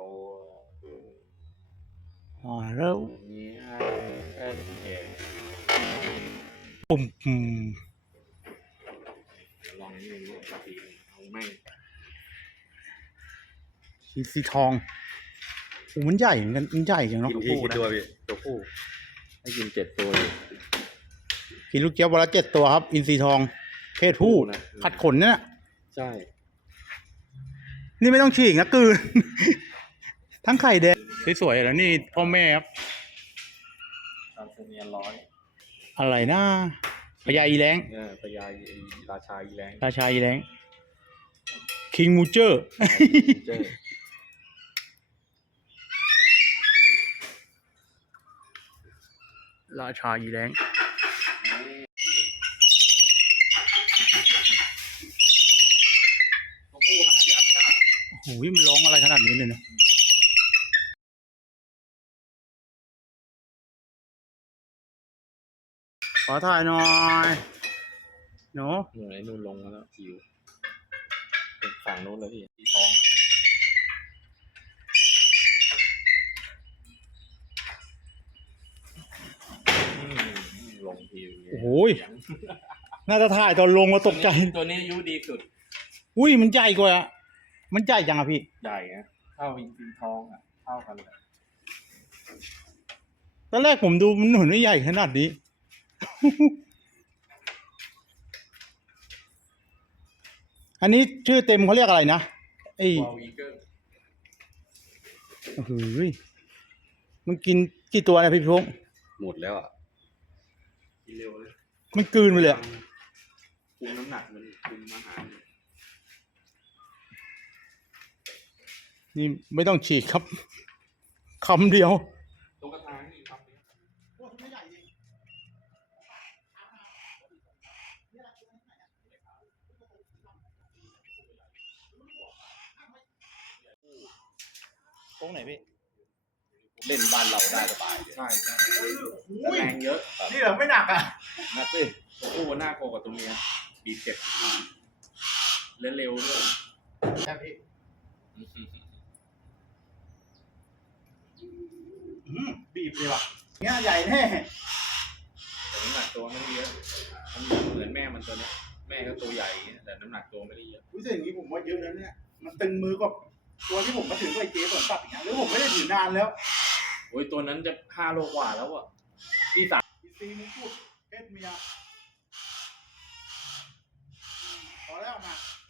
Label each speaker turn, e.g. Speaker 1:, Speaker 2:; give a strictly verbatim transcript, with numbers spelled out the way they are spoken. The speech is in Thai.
Speaker 1: อ๋อแล้ว
Speaker 2: นี่ให้แค่สิบเอ็ด
Speaker 1: ปุ่มอืม
Speaker 2: ลองนี่ดูปกติเอาแม่ง
Speaker 1: สีสีทองโอ้มันใหญ่เหมือนกันมันใหญ่จังเนาะ
Speaker 2: กินกี่ตัวพี่ตัวผู้ให้กินเจ็ดตัวอยู่
Speaker 1: กินลูกเจี๊ยบวันละเจ็ดตัวครับอินทรีทองเพศผู้นะขัดขนเนี่ย
Speaker 2: ใช่
Speaker 1: นี่ไม่ต้องฉีกนะกลืน ทั้งไข่แดงสวยๆแล้วนี่พ่อแม่ครับ
Speaker 2: ตามเซเนียร้อย
Speaker 1: อะไรนะพญาอีแรง
Speaker 2: เออพญาราชาอีแรง
Speaker 1: ราชาอีแรงคิงมูเจอร์
Speaker 2: เจอ
Speaker 1: ราชาอีแรงโอ้โหมันร้องอะไรขนาดนี้เลยนะขอถ่ายหน่อยหนู
Speaker 2: หนูไอ้นู่นลงมาแล้วหิวเป็นฝั่งนู้นเลยพี่ที่ท้องลงที
Speaker 1: โอ้โหน่าจะถ่ายตอนลงมาตกใจ
Speaker 2: ตัวนี้อายุดีสุด
Speaker 1: อุ้ยมันใหญ่กว่า มันใหญ่จังอะพี่
Speaker 2: ใหญ่นะเท่าอินทรีทองอ่ะเท่ากันเลย
Speaker 1: ตอนแรกผมดูมันเหมือนไม่ใหญ่ขนาดนี้ อันนี้ชื่อเต็มเขาเรียกอะไรนะไอ้
Speaker 2: วอลวีเกอร์
Speaker 1: โอ้โหมันกินกี่ตัวนะพี่พงษ์
Speaker 2: หมดแล้วอ่ะกินเร็วเลย
Speaker 1: มันกลืนไปเลยอะ
Speaker 2: คุมน้ำหนักมันคุมอาหาร
Speaker 1: นี่ไม่ต้องฉีกครับ คำเดียว
Speaker 2: ตุ๊กตานี่ครับ
Speaker 1: ตรงไหนพี่
Speaker 2: เล่นบ้านเราได้สบายใช่ใช่แรงเยอะ
Speaker 1: นี่เหรอไม่หนักอ่ะ
Speaker 2: นักเลยตัวผู้หน้าโกกับตัวเมียบีบเจ็บเล่นเร็วด้วย
Speaker 1: ใช่พี่บีบเลยว่ะเนี่ยใหญ่แน่
Speaker 2: แต่น้ำหนักตัวไม่ได้เยอะมันเหมือนแม่มันตัวนี้แม่ก็ตัวใหญ่แต่น้ำหนักตัวไม่ได้เยอะ
Speaker 1: รู้สึกอย่างนี้ผมว่าเยอะแล้วเนี่ย มันตึงมือกว่าตัวที่ผมมาถือกับไอ้เจ๊สวนสัตว์อย่างเงี้ยหรือผมไม่ได้ถือนานแล้ว
Speaker 2: โอ้ยตัวนั้นจะห้าโลกว่าแล้วอ่ะนี่สาม
Speaker 1: อีซีมุกุดเพศเมียพอแล้วมา